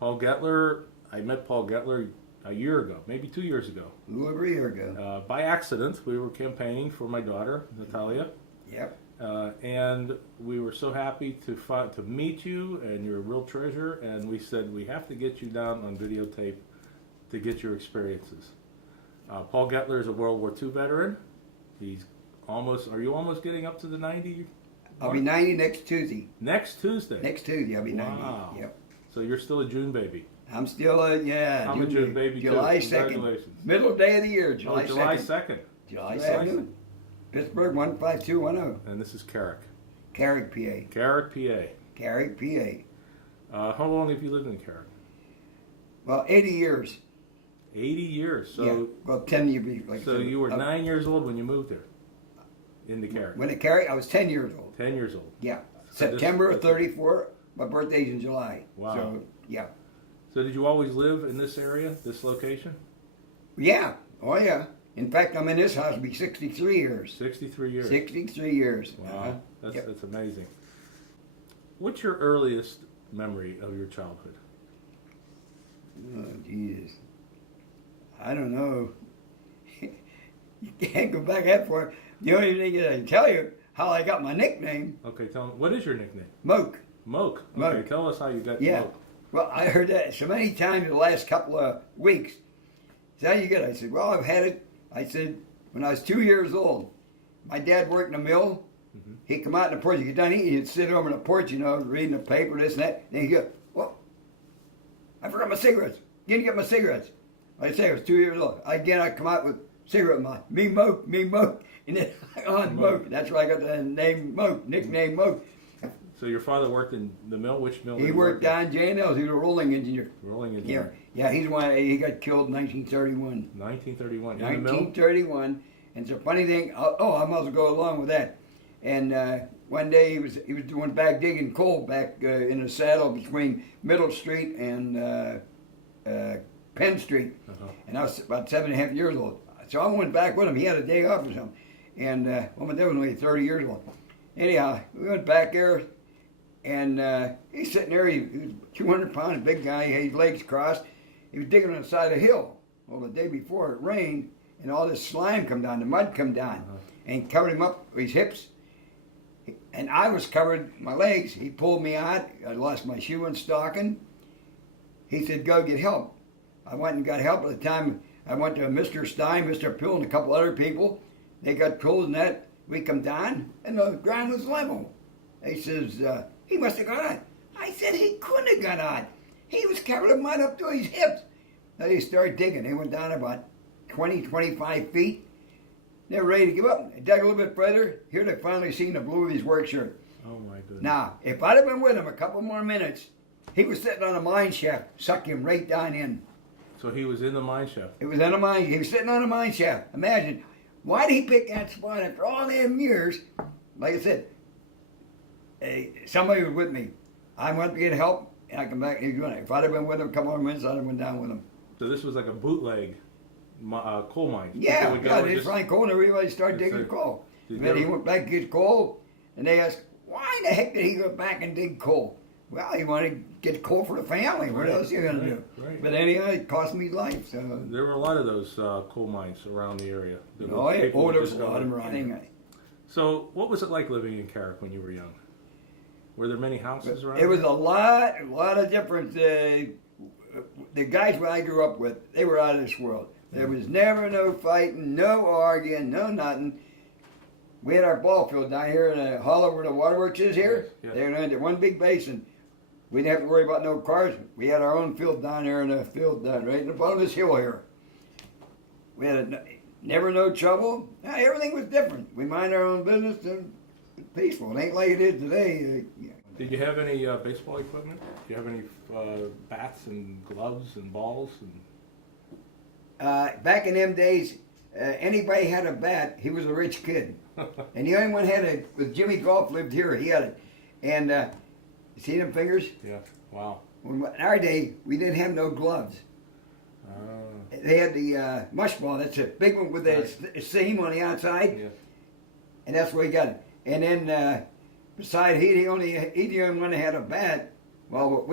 Paul Goetler, I met Paul Goetler a year ago, maybe 2 years ago. A little over a year ago. By accident, we were campaigning for my daughter, Natalia. Yep. And we were so happy to meet you, and you're a real treasure, and we said we have to get you down on videotape to get your experiences. Paul Goetler is a World War II veteran. He's are you almost getting up to the 90? I'll be 90 next Tuesday. Next Tuesday? Next Tuesday I'll be 90. Wow. Yep. So you're still a June baby. I'm still I'm a June baby July too. 2nd. Congratulations. Middle day of the year, July 2nd. July 2nd. July 2nd. Pittsburgh 15210. And this is Carrick. Carrick, PA. Carrick, PA. Carrick, PA. How long have you lived in Carrick? Well, 80 years. 80 years. So, yeah. Well, 10 years. Like so you were 9 years old when you moved there? Into Carrick? When at Carrick, I was 10 years old. 10 years old. Yeah. So September of 34. My birthday's in July. Wow. So, yeah. So did you always live in this area, this location? Yeah. Oh, yeah. In fact, I'm in this house will be 63 years. 63 years. 63 years. Wow. That's amazing. What's your earliest memory of your childhood? Oh, Jesus. I don't know. You can't go back that far. The only thing that I can tell you, how I got my nickname. Okay, tell me. What is your nickname? Moke. Moke. Okay, Moke. Tell us how you got Yeah. Moke. Well, I heard that so many times in the last couple of weeks. So how you get it? I said, well, I've had it. I said, when I was 2 years old, my dad worked in a mill. Mm-hmm. He'd come out in the porch. He'd get done eating. He'd sit over in the porch, reading the paper, this and that. Then he'd go, well, I forgot my cigarettes. Didn't get my cigarettes. I'd say I was 2 years old. Again, I'd come out with cigarette in my me Moke. And then on Moke. That's where I got the name Moke, nickname Moke. So your father worked in the mill? Which mill? He worked down J&L's. He was a rolling engineer. Rolling engineer. Yeah, he's one. He got killed in 1931. 1931. In the mill? 1931. And it's a funny thing. I might as well go along with that. And one day he was doing back digging coal back in the saddle between Middle Street and Penn Street. Uh-huh. And I was about 7.5 years old. So I went back with him. He had a day off or something. And my dad was only 30 years old. Anyhow, we went back there. And he's sitting there, he was 200 pounds, big guy, he had his legs crossed. He was digging on the side of a hill. Well, the day before it rained, and all this slime come down, the mud come down, and covered him up with his hips. And I was covered, my legs. He pulled me out. I lost my shoe and stocking. He said, go get help. I went and got help. At the time, I went to Mr. Stein, Mr. Pill, and a couple other people. They got tools and that. We come down, and the ground was level. He says, he must have got on. I said he couldn't have got on. He was covered in mud up to his hips. Now they started digging. They went down about 20, 25 feet. They were ready to give up. They dug a little bit further. Here they finally seen the blue of his work shirt. Oh my goodness. Now, if I'd have been with him a couple more minutes, he was sitting on a mine shaft, sucked him right down in. So he was in the mine shaft? It was in a mine. He was sitting on a mine shaft. Imagine, why did he pick that spot after all them years? Like I said, somebody was with me. I went to get help, and I come back, and he was doing it. If I'd have been with him a couple more minutes, I'd have went down with him. So this was like a bootleg coal mine? Yeah, they just find coal, and everybody started digging coal. And then he went back to get coal, and they asked, why the heck did he go back and dig coal? Well, he wanted to get coal for the family. What else are you going to do? Right. But anyhow, it cost me life. So. There were a lot of those coal mines around the area. There was a lot of them running. So what was it like living in Carrick when you were young? Were there many houses around? It was a lot of different. The guys I grew up with, they were out of this world. There was never no fighting, no arguing, no nothing. We had our ball field down here in the hollow where the waterworks is here. Yes. They were in one big basin. We didn't have to worry about no cars. We had our own field down there in the field down right in the bottom of this hill here. We had never no trouble. Everything was different. We mind our own business and peaceful. It ain't like it is today. Did you have any baseball equipment? Did you have any bats and gloves and balls? And back in them days, anybody had a bat, he was a rich kid. And the only one had it was Jimmy Golf lived here. He had it. And you see them fingers? Yeah. Wow. In our day, we didn't have no gloves. They had the mush ball. That's a big one with the seam on the outside. Yeah. And that's where he got it. And then beside he the only one that had a bat. Well, what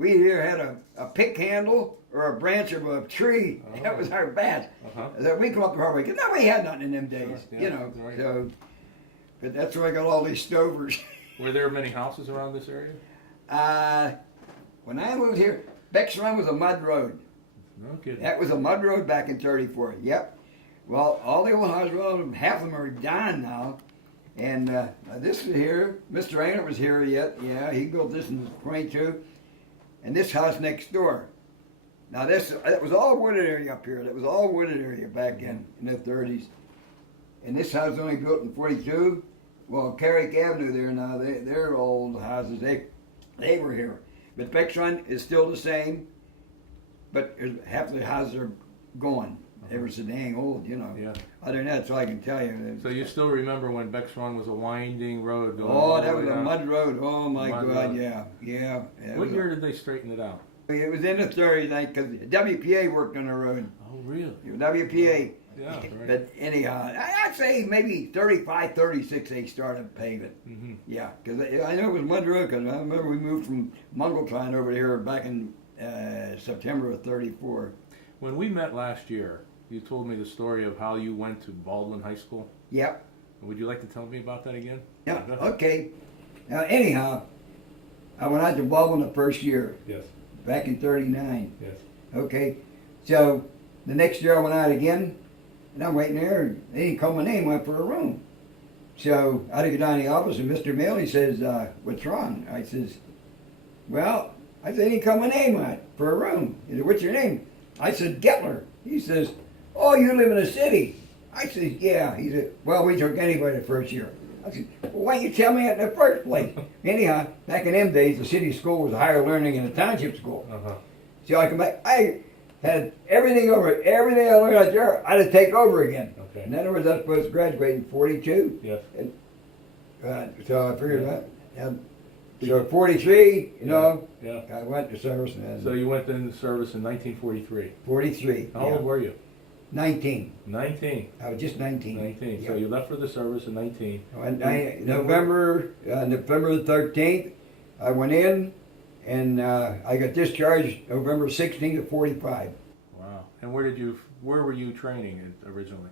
we either had a pick handle or a branch of a tree. Oh. That was our bat. So we come up the hard way, because nobody had nothing in them days, Sure, yeah, you know. right. So, but that's where I got all these stovers. Were there many houses around this area? When I moved here, Beck's Run was a mud road. No kidding. That was a mud road back in '34. Yep. Well, all the old houses, well, half of them are gone now. And this is here. Mr. Ainer was here yet. Yeah, he built this in '22. And this house next door. Now it was all wooded area up here. It was all wooded area back in the '30s. And this house was only built in '42. Well, Carrick Avenue there now, they're old houses. They were here. But Beck's Run is still the same. But half the houses are gone. They were so dang old, you know. Yeah. Other than that, that's all I can tell you. So you still remember when Beck's Run was a winding road going Oh, all that the was way a down? mud road. Oh my Mud God, road. yeah. What year did they straighten it out? It was in the '30s, like, because WPA worked on the road. Oh, really? WPA. Yeah, right. But anyhow, I'd say maybe 35, 36 they started paving. Mm-hmm. Yeah, because I know it was mud road, because I remember we moved from Mungletine over here back in September of '34. When we met last year, you told me the story of how you went to Baldwin High School. Yep. Would you like to tell me about that again? Yeah, Go ahead. okay. Now, anyhow, I went out to Baldwin the first year, Yes, back in '39. yes. Okay, so the next year I went out again, and I'm waiting there, and they didn't call my name, went for a room. So I had to go down to the office, and Mr. Millie says, what's wrong? I says, well, I said, they didn't call my name out for a room. He said, what's your name? I said, Goetler. He says, oh, you live in the city. I said, yeah. He said, well, we took anybody the first year. I said, well, why didn't you tell me that in the first place? Anyhow, back in them days, the city school was higher learning than the township school. Uh-huh. So I come back, I had everything over, everything I learned out there, I had to take over again. Okay. In other words, I was supposed to graduate in '42. Yes. So I figured that. So 43, you know, Yeah. I went to service and So you went into service in 1943. 43. How old were you? 19. 19. I was just 19. 19. Yeah. So you left for the service in 19. November the 13th, I went in, and I got discharged November 16th of '45. Wow. And where were you training originally?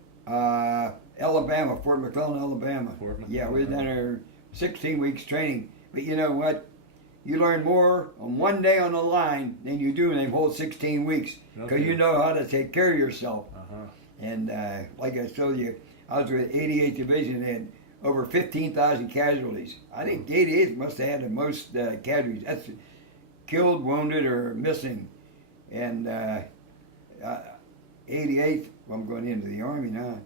Alabama, Fort McClellan, Alabama. Fort McClellan. Yeah, we was down there 16 weeks training. But you know what? You learn more on one day on the line than you do in the whole 16 weeks, because Okay. you know how to take care of yourself. Uh-huh. And like I told you, I was with 88th Division, they had over 15,000 casualties. I think the 88th must have had the most casualties. That's killed, wounded, or missing. And 88th, well, I'm going into the Army now,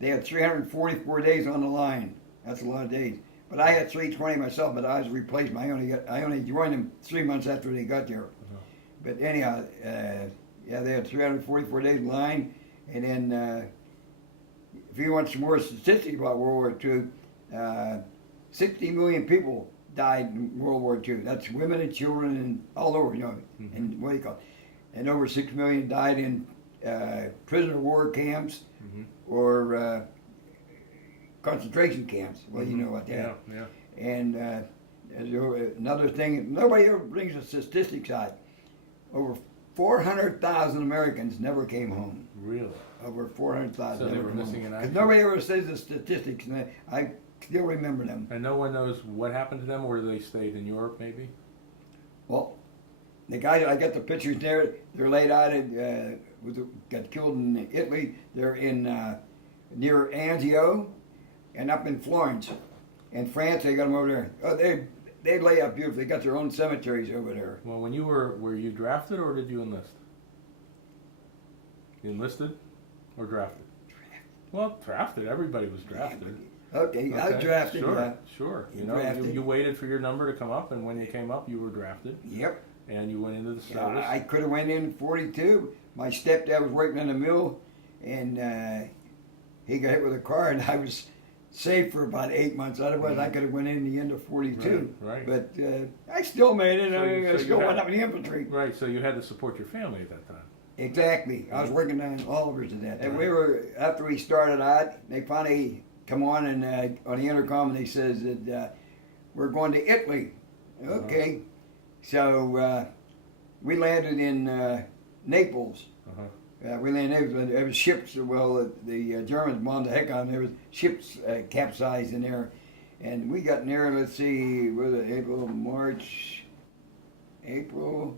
they had 344 days on the line. That's a lot of days. But I had 320 myself, but I was replaced. I only joined them 3 months after they got there. Uh-huh. But anyhow, yeah, they had 344 days in line. And then, if you want some more statistics about World War II, 60 million people died in World War II. That's women and children and all over, you know, Mm-hmm. and what do you call it? And over 6 million died in prisoner of war camps Mm-hmm. or concentration camps. Well, you know what that. Yeah, yeah. And another thing, nobody ever brings the statistics out. Over 400,000 Americans never came home. Really? Over 400,000. So they never were came missing home. in 'Cause action? nobody ever says the statistics, and I still remember them. And no one knows what happened to them, or they stayed in Europe, maybe? Well, the guys, I got the pictures there. They're laid out got killed in Italy. They're in near Anzio, and up in Florence. In France, they got them over there. Oh, they lay out beautifully. They got their own cemeteries over there. Well, when you were you drafted or did you enlist? You enlisted or drafted? Well, drafted. Everybody was drafted. Okay, I was Okay, drafted. Sure, Yeah. sure. You know, Drafted. you waited for your number to come up, and when you came up, you were drafted, Yep. and you went into the Yeah, service. I could have went in '42. My stepdad was working in the mill, and he got hit with a car, and I was safe for about 8 months. Otherwise, I could have went in the end of '42. Right. But I still made it. So you- I so still you went had- up in the infantry. Right, so you had to support your family at that time. Exactly. I was working down in Oliver's at that time. And we were, after we started out, they finally come on and on the intercom, and they says that we're going to Italy. Okay. So we landed in Naples. Uh-huh. We landed in Naples. There was ships. Well, the Germans bombed the heck out of them. There was ships capsized in there, and we got in there. Let's see, was it April, March, April?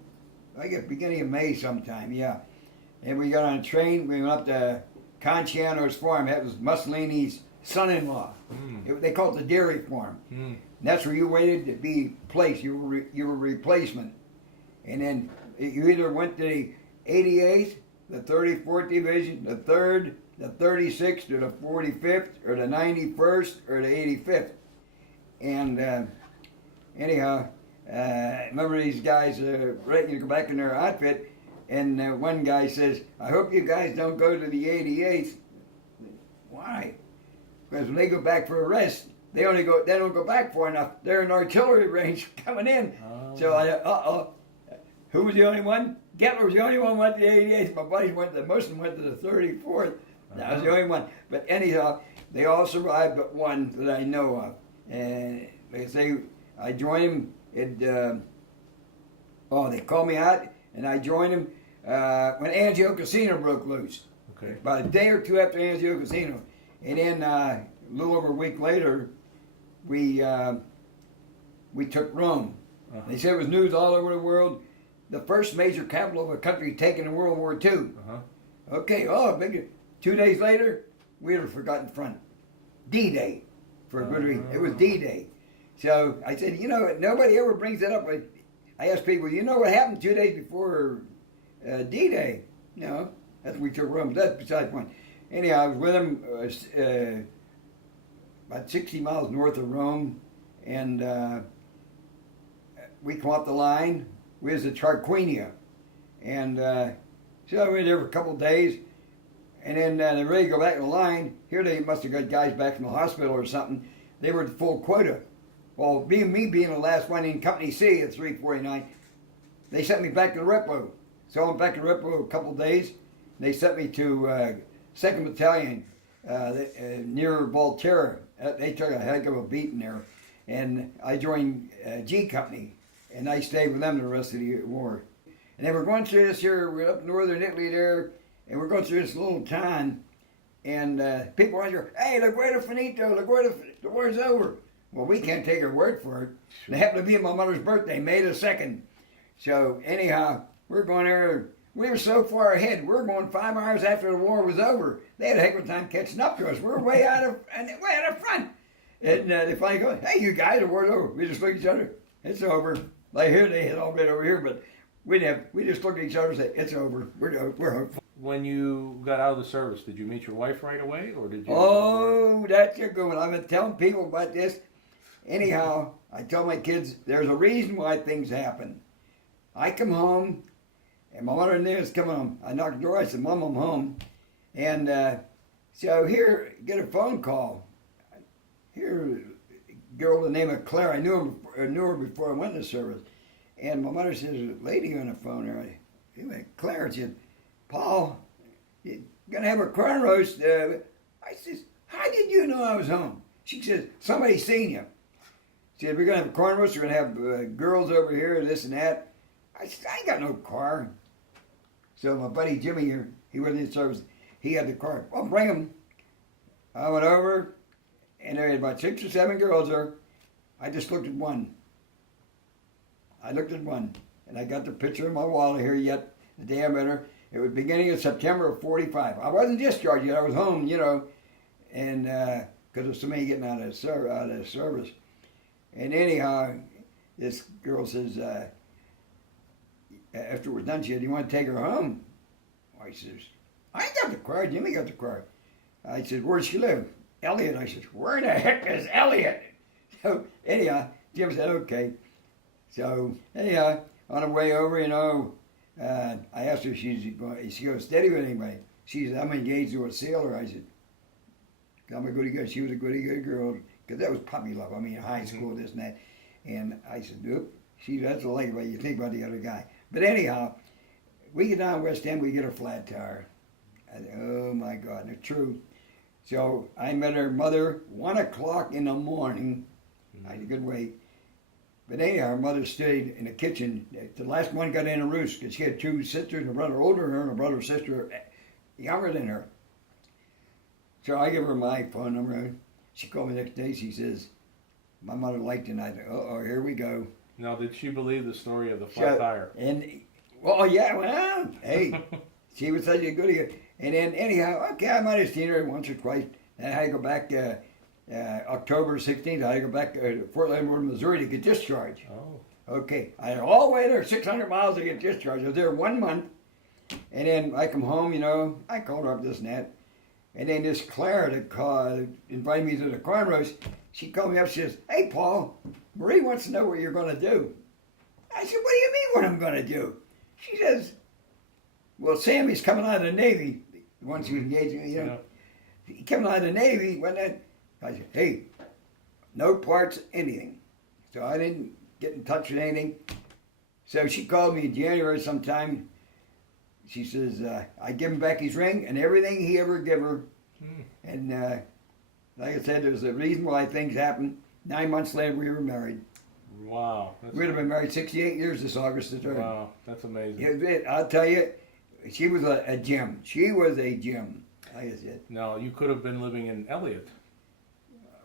I guess beginning of May sometime. Yeah, and we got on a train. We went up to Conciano's farm. That was Mussolini's son-in-law. They called it the dairy farm. And that's where you waited to be placed. You were replacement. And then you either went to the 88th, the 34th Division, the 3rd, the 36th, or the 45th, or the 91st, or the 85th. And anyhow, remember these guys ready to go back in their outfit, and one guy says, "I hope you guys don't go to the 88th." Why? Because when they go back for a rest, they don't go back far enough. They're in artillery range coming in. Oh. So who was the only one? Goetler was the only one who went to the 88th. My buddies most of them went to the 34th. That was the only one. But anyhow, they all survived but one that I know of. And like I say, I joined him. They called me out, and I joined him when Angio Casino broke loose. Okay. About a day or two after Angio Casino. And then a little over a week later, we took Rome. Uh-huh. They said it was news all over the world. The first major capital of a country taken in World War II. Uh-huh. Okay, big. 2 days later, we had a forgotten front. D-Day, for a good reason. It was D-Day. So I said, nobody ever brings that up. I asked people, what happened 2 days before D-Day? No, that's when we took Rome. That's besides the point. Anyhow, I was with him about 60 miles north of Rome, and we come up the line. We was at Tarquinia, and so I went there for a couple of days, and then they ready to go back in the line. Here they must have got guys back from the hospital or something. They were at full quota. Well, me being the last one in Company C at 349, they sent me back to the Repo. So I'm back in the Repo a couple of days. They sent me to 2nd Battalion near Volterra. They took a heck of a beating there. And I joined G Company, and I stayed with them the rest of the war. And then we're going through this here, we're up in northern Italy there, and we're going through this little town, and people are here, "Hey, la guerra finito, the war's over." Well, we can't take her word for it. It happened to be my mother's birthday, May the 2nd. So anyhow, we're going there. We were so far ahead. We were going 5 hours after the war was over. They had a heck of a time catching up to us. We were way out of front. And they finally go, "Hey, you guys, the war's over." We just look at each other. "It's over." Like here, they had all been over here, but we just looked at each other and said, "It's over. We're hopeful." When you got out of the service, did you meet your wife right away, or did you? Oh, that's a good one. I've been telling people about this. Anyhow, I tell my kids, there's a reason why things happen. I come home, and my mother and is coming home. I knocked the door. I said, "Mom, I'm home." And so here, get a phone call. Here, a girl by the name of Claire. I knew her before I went to service. And my mother says, "There's a lady on the phone there." Claire said, "Paul, you're going to have a corn roast." I says, "How did you know I was home?" She says, "Somebody seen you." She said, "We're going to have a corn roast. We're going to have girls over here, this and that." I said, "I ain't got no car." So my buddy Jimmy here, he wasn't in service. He had the car. "Well, bring him." I went over, and there had about 6 or 7 girls there. I just looked at one. And I got the picture in my wallet here yet, the day I met her. It was beginning of September of 45. I wasn't discharged yet. I was home, and because of somebody getting out of service. And anyhow, this girl says, after it was done, she said, "Do you want to take her home?" I says, "I ain't got the car. Jimmy got the car." I said, "Where does she live?" "Elliot." I said, "Where the heck is Elliot?" So anyhow, Jim said, "Okay." So anyhow, on the way over, I asked her if she goes steady with anybody. She said, "I'm engaged to a sailor." I said, "I'm a goody good." She was a goody good girl, because that was puppy love. I mean, high school, this and that. And I said, "Nope, that's a lady, but you think about the other guy." But anyhow, we get down West End, we get a flat tire. I said, "Oh my God," the truth. So I met her mother 1 o'clock in the morning. I had a good wait. But anyhow, her mother stayed in the kitchen. The last one got in a roost because she had two sisters, and a brother older than her, and a brother or sister younger than her. So I give her my phone number. She called me the next day. She says, my mother liked it. And I said, oh, here we go. Now, did she believe the story of the flat tire? And, well, yeah, well, hey, she was such a goodie. And then, anyhow, okay, I might have seen her once or twice. And I had to go back October 16th. I had to go back to Fort Leavenworth, Missouri to get discharged. Oh. Okay, I had all the way there, 600 miles to get discharged. I was there 1 month. And then I come home, you know, I called her up this and that. And then this Clara that invited me to the corn roast, she called me up. She says, hey, Paul, Marie wants to know what you're going to do. I said, what do you mean what I'm going to do? She says, well, Sammy's coming out of the Navy. Once he was engaging, you know. Yeah. He coming out of the Navy. When that, I said, hey, no parts, anything. So I didn't get in touch with anything. So she called me in January sometime. She says, I give him back his ring and everything he ever gave her. And like I said, there's a reason why things happen. 9 months later, we were married. Wow. We'd have been married 68 years this August the 3rd. Wow, that's amazing. I'll tell you, she was a gem. She was a gem, like I said. Now, you could have been living in Elliott.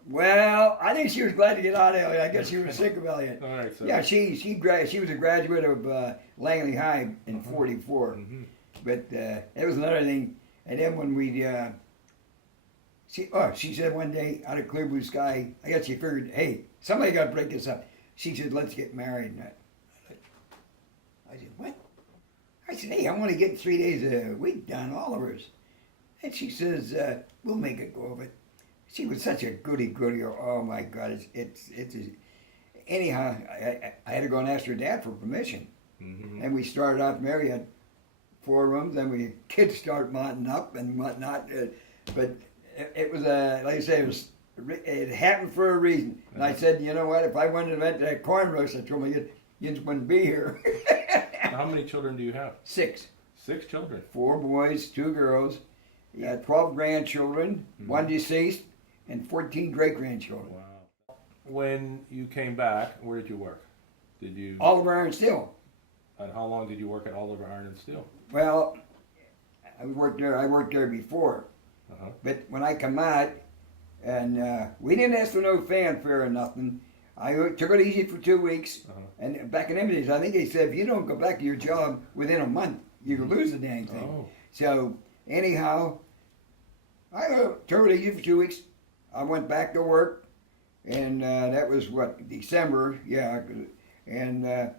Well, I think she was glad to get out of Elliott. I guess she was sick of Elliott. All right, so. Yeah, she was a graduate of Langley High in '44. Mm-hmm. But it was another thing. And then when she said one day out of clear blue sky, I guess she figured, hey, somebody got to break this up. She said, let's get married. And I said, what? I said, hey, I want to get 3 days a week done, all of hers. And she says, we'll make it go of it. She was such a goody. Oh my God, it's anyhow. I had to go and ask her dad for permission, and we started out married. Had 4 rooms, then kids start mounting up and whatnot. But it was like I say, it happened for a reason. And I said, you know what? If I went to that corn roast, I told me you just wouldn't be here. How many children do you have? 6. 6 children. 4 boys, 2 girls. You had 12 grandchildren, 1 deceased, and 14 great-grandchildren. Wow. When you came back, where did you work? Did you? Oliver Iron Steel. And how long did you work at Oliver Iron and Steel? Well, I worked there before. But when I come out, and we didn't ask for no fanfare or nothing. I took it easy for 2 weeks. And back in them days, I think they said, if you don't go back to your job within a month, you can lose the dang thing. Oh. So, anyhow, I took it easy for 2 weeks. I went back to work, and that was, December, yeah. And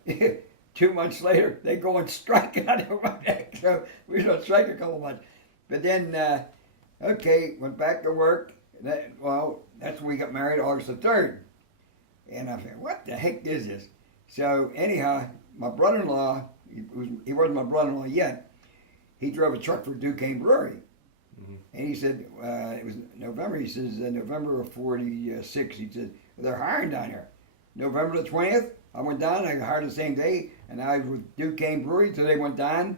2 months later, they go on strike out of my neck. So we was on strike a couple months. But then, okay, went back to work. That's when we got married, August the 3rd. And I said, what the heck is this? So anyhow, my brother-in-law, he wasn't my brother-in-law yet, he drove a truck for Duquesne Brewery. And he said, it was November, he says, November of 46, he said, they're hiring down here. November the 20th, I went down, I got hired the same day, and I was with Duquesne Brewery, so they went down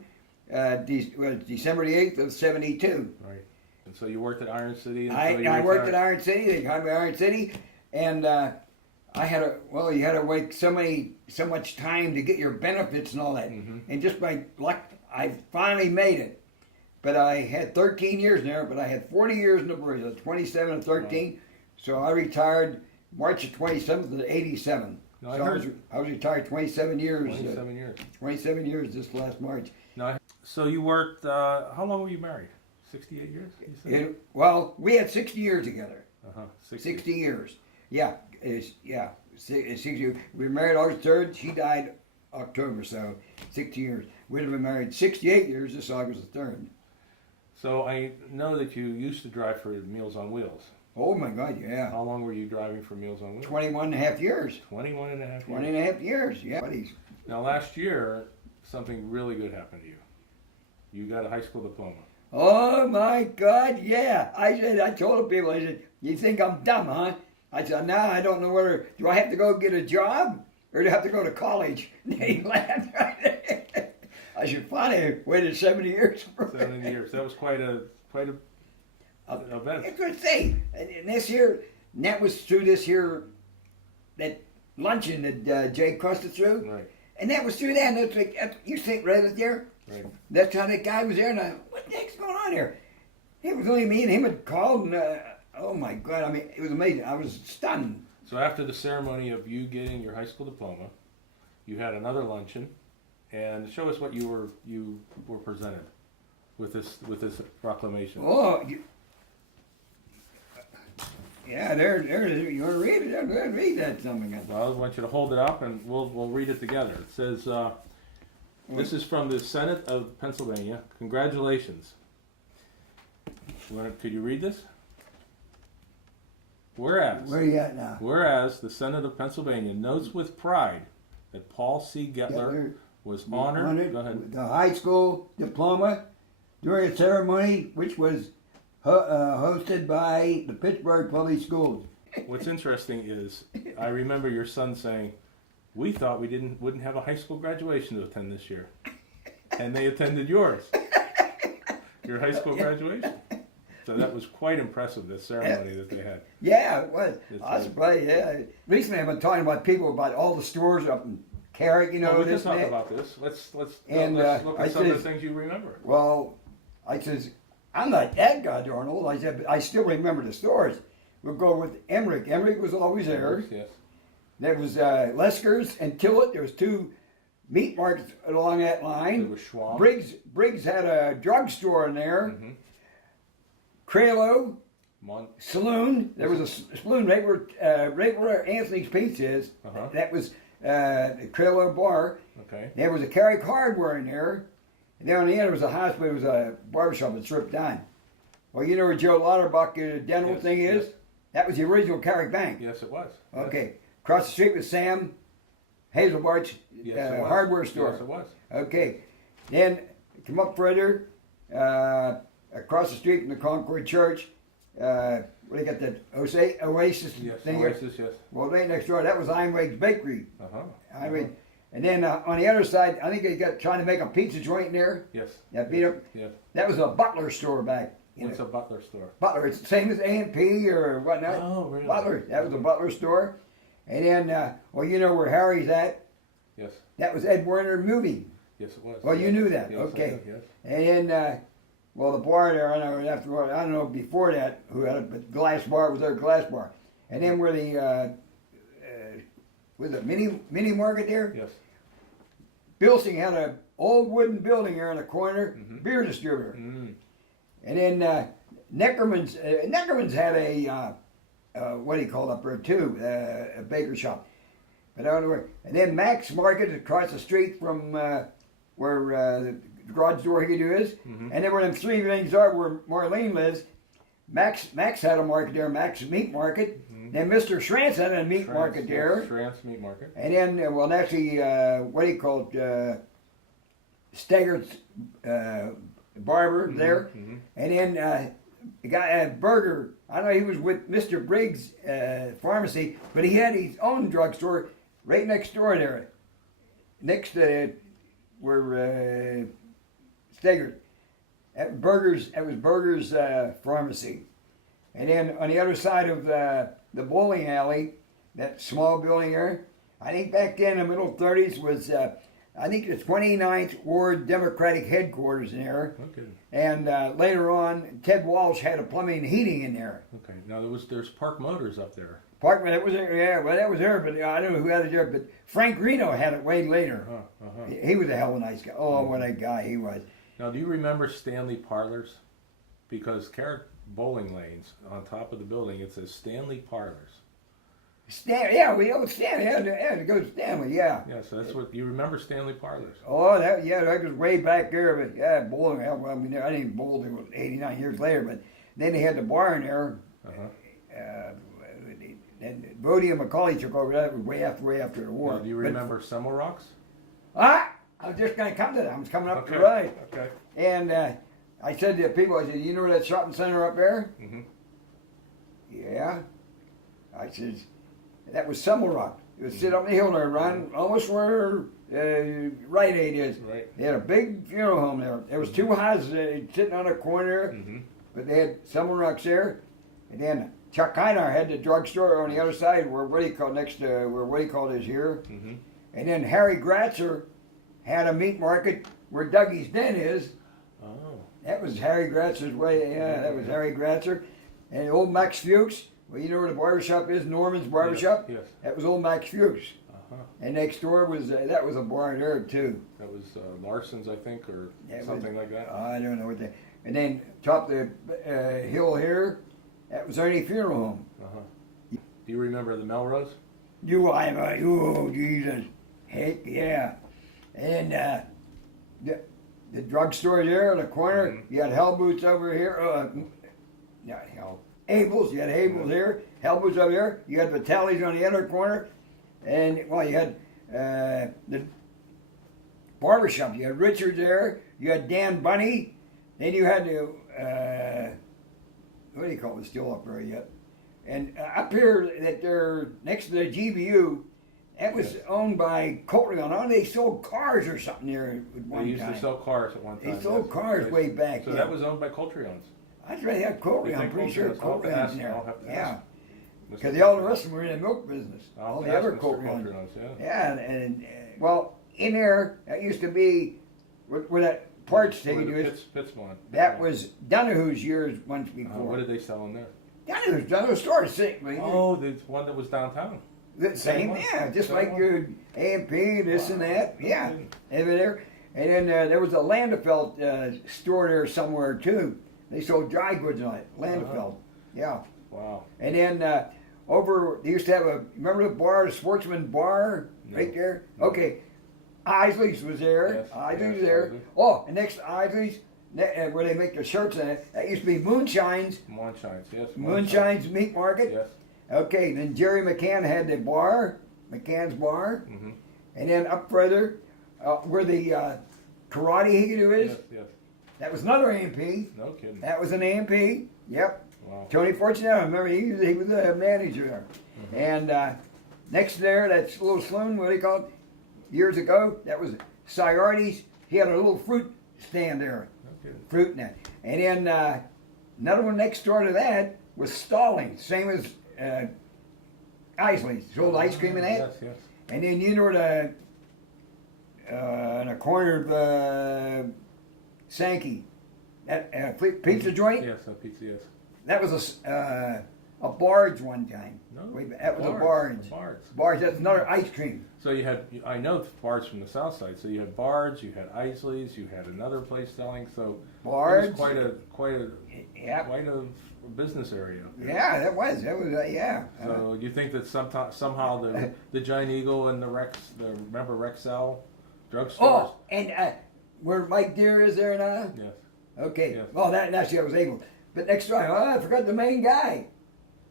December the 8th of 72. Right. And so you worked at Iron City? I worked at Iron City, they hired me at Iron City, and you had to wait so much time to get your benefits and all that. And just by luck, I finally made it. But I had 13 years there, but I had 40 years in the brewery, so 27 and 13. Wow. So I retired March of 27th of 87. No, so I was retired 27 years. 27 years. 27 years this last March. No, so you worked, how long were you married? 68 years? You said? We had 60 years together. 60 years. Yeah. 60. We were married August 3rd. She died October, so 60 years. We'd have been married 68 years this August the 3rd. So I know that you used to drive for Meals on Wheels. Oh my God, yeah. How long were you driving for Meals on Wheels? 21 and a half years. 21 and a half years. 20 and a half years, yeah. Now last year, something really good happened to you. You got a high school diploma. Oh my God, yeah. I told the people, I said, you think I'm dumb, huh? I said, no, I don't know whether, do I have to go get a job or do I have to go to college? They laughed. I said, finally, waited 70 years for 70 years. That was quite a event. I could say, and this year, and that was through this year, that luncheon that Jay crusted through. Right. And that was through that. And it's like, you think right there. Right. That's how that guy was there. And I, what the heck's going on here? It was only me and him had called. And oh my God, I mean, it was amazing. I was stunned. So after the ceremony of you getting your high school diploma, you had another luncheon, and show us what you were presented with this proclamation. Oh, yeah, there it is. You want to read it? Go ahead and read that something. Well, I want you to hold it up, and we'll read it together. It says, "This is from the Senate of Pennsylvania. Congratulations." Could you read this? Whereas, Where are you at now? whereas the Senate of Pennsylvania notes with pride that Paul C. Goetler was honored. Go ahead. with the high school diploma during a ceremony which was hosted by the Pittsburgh Public Schools. What's interesting is I remember your son saying, "We thought we wouldn't have a high school graduation to attend this year," and they attended yours, your high school graduation. So that was quite impressive, the ceremony that they had. Yeah, it was. It's I was surprised. Yeah, recently I've been talking about people about all the stores up in Carrick. You know, Well, we can this talk and that. about this. Let's look And, at I some of the says- things you remember. Well, I says, I'm not that goddamn old. I said, but I still remember the stores. We'll go with Emmerich. Emmerich was always there. Yes. There was Lesker's and Tillett. There was two meat markets along that line. There was Schwab. Briggs had a drugstore in there. Mm-hmm. Craylow Saloon. There was a saloon right where Anthony's Pizza is. Uh-huh. That was the Craylow Bar. Okay. There was a Carrick Hardware in there. And there on the end, there was a hospital. It was a barbershop that stripped down. Well, you know where Joe Lauterbach dental Yes, thing is? yes. That was the original Carrick Bank. Yes, it was. Okay. Across the street was Sam Hazelbart's Yes, it was. hardware store. Yes, it was. Okay. Then come up further, across the street from the Concord Church. Where they got that Oasis Yes, thing here? Oasis, yes. Well, right next door, that was Einweg's Bakery. Uh-huh. And then on the other side, I think they got trying to make a pizza joint in there. Yes. That beat up. Yes. That was a Butler store back. What's a Butler store? Butler. It's the same as A&P or whatnot. Oh, really? Butler. That was a Butler store. And then, well, you know where Harry's at? Yes. That was Ed Werner Movie. Yes, it was. Well, you knew that. Yes, Okay. I did, yes. And then, well, the bar there, I know after, I don't know before that who had it, but Glass Bar was their Glass Bar. And then where the, was it mini market there? Yes. Bilsing had an old wooden building there in the corner, Mhm. beer distributor. Mm. And then Neckerman's had a what do you call it up there too, a baker shop. But I don't know where. And then Max Market across the street from where the garage door here is. Mhm. And then where them three things are where Marlene lives. Max had a market there, Max Meat Market. Mhm. Then Mr. Shrantz had a meat market there. Shrantz Meat Market. And then, well, actually, what do you call it? Steggert's barber there. Mhm. And then the guy, Berger, I know he was with Mr. Briggs' pharmacy, but he had his own drugstore right next door there. Next to where Steggert. That was Berger's pharmacy. And then on the other side of the bowling alley, that small building there, I think back then in the middle 30s was, I think the 29th Ward Democratic headquarters in there. Okay. And later on, Ted Walsh had a plumbing and heating in there. Okay. Now there's Park Motors up there. Parkman, that was there, yeah, well, that was there, but I don't know who had it there, but Frank Reno had it way later. Uh-huh. He was a hell of a nice guy. Oh, what a guy he was. Now, do you remember Stanley Parlors? Because Carrick Bowling Lanes, on top of the building, it says Stanley Parlors. We owe Stanley. Yeah, to go to Stanley. Yeah. Yeah, so that's what you remember, Stanley Parlors. Oh, that was way back there. But yeah, bowling. Well, I mean, I didn't bowl until 89 years later. But then they had the bar in there. Uh-huh. And Bodie and McCauley took over. That was way after the war. Now, do you remember Summer Rocks? I was just going to come to that. I was coming up Okay. to right. Okay. And I said to people, I said, you know that shopping center up there? Mm-hmm. Yeah. I said, that was Summer Rock. It was sit up the hill there, Ron, almost where Rite Aid is. Right. They had a big funeral home there. There was two houses sitting on a corner, Mm-hmm. but they had Summer Rocks there. And then Chuck Einar had the drugstore on the other side where what do you call next to where what do you call it is here, and then Harry Gratzer had a meat market where Dougie's Den is. Oh. That was Harry Gratzer's way. Yeah, that was Harry Gratzer, and old Max Fuchs. Well, you know where the barbershop is, Norman's Barbershop. Yes. That was old Max Fuchs. And next door was that was a bar there too. That was Larson's, I think, or something like that. I don't know what that. And then top the hill here, that was Ernie Funeral Home. Do you remember the Melrose? Oh Jesus, heck yeah! And the drugstore there in the corner, you had Hell Boots over here. Not Hell. Abel's, you had Abel's here. Hell Boots over here. You had Vitelli's on the other corner. And, well, you had the barbershop. You had Richard there. You had Dan Bunny. Then you had the, what do you call it? Still up there yet. And up here, that they're next to the GBU, that was owned by Goetler. I know they sold cars or something there at one time. They used to sell cars at one time. They sold cars way back So then. that was owned by Coltrians. That's right, they had Goetler. I'm pretty sure Goetler in there. I'll have to Yeah. ask. Because all the rest of them were in the milk business. I'll All the ask other Mr. Goetler. Coltrians, Yeah, and well, in there, that used to be where that parts taken to us. Pittsmont. That was Donahue's years once before. What did they sell in there? Donahue's store, same. Oh, the one that was downtown. The same, one? yeah, just Same like one? your A&P, this and that, No yeah, kidding. over there. And then there was a Landefeld store there somewhere too. They sold dry goods on it, Landefeld, yeah. Wow. And then over, they used to have remember the bar, the Sportsman Bar, right there? No. Okay, Isley's was there, Yes, Isley's was yes, there. Isley. Oh, and next to Isley's, where they make their shirts in it, that used to be Moonshine's, Moonshine's, yes. Moonshine's Meat Market. Yes. Okay, then Jerry McCann had the bar, McCann's Bar. Mm-hmm. And then up further, where the karate Higadoo is, Yes. that was another A&P. No kidding. That was an A&P. Yep. Wow. Tony Fortunato, remember he was the manager there. And next there, that's a little saloon, what do you call it? Years ago, that was Ciardi's. He had a little fruit stand there. No kidding. Fruit and that. And then another one next door to that was Stallings, same as Isley's. Sold ice cream and that. Yes, yes. And then you know the in the corner of Sankey, that pizza joint. Yes, a pizza, yes. That was a Barge one time. No, That was a Barge. Bards. Barge. That's another ice cream. So you had, I know Bards from the south side. So you had Bards, you had Isley's, you had another place selling. So Barge. it was quite a business area. Yeah, that was yeah. So you think that somehow the Giant Eagle and the remember Rexall drugstores? Oh, and where Mike Deere is there now? Yes. Okay. Yes. Well, that actually I was able. But next time, I forgot the main guy,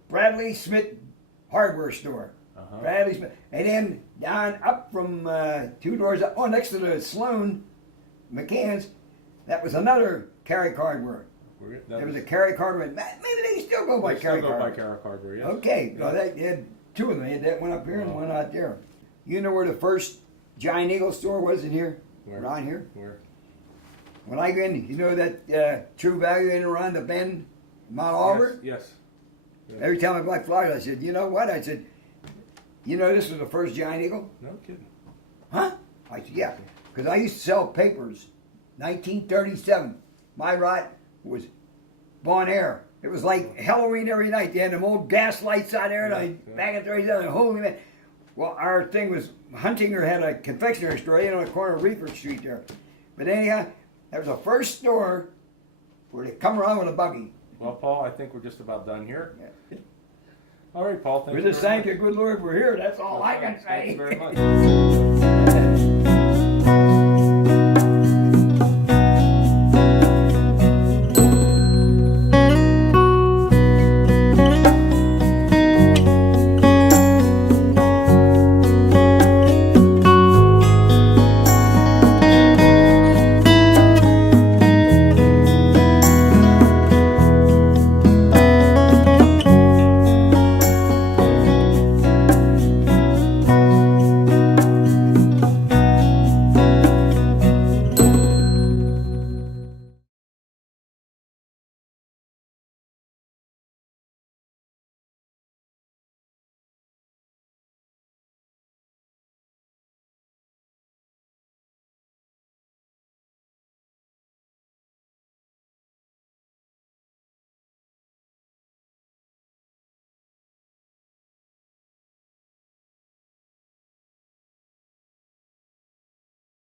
Bradley Smith Hardware Store. Bradley Smith, and then down up from 2 doors up, next to the Sloan McCann's, that was another Carrick Hardware. There was a Carrick Hardware. Maybe they still go by Carrick Hardware. Carrick Hardware, yes. Okay, well, they had 2 of them. They had that one up here and one out there. You know where the first Giant Eagle store was in here? Where? Around here? Where? When I go in, you know that True Value in around the bend, Mount Auburn? Yes. Every time I Black Flag, I said, you know what? I said, you know this was the first Giant Eagle? No kidding. Huh? I said, yeah. Because I used to sell papers. 1937. My ride was Bon Air. It was like Halloween every night. They had them old gas lights out there, and back in 37, holy man. Well, our thing was, Huntinger had a confectionery store on the corner of Reefer Street there. But anyhow, that was the first store where they come around with a buggy. Well, Paul, I think we're just about done here. Yeah. All right, Paul. Thank We you just very thank much. you, good Lord, we're here. That's all I can say. Thank you very much.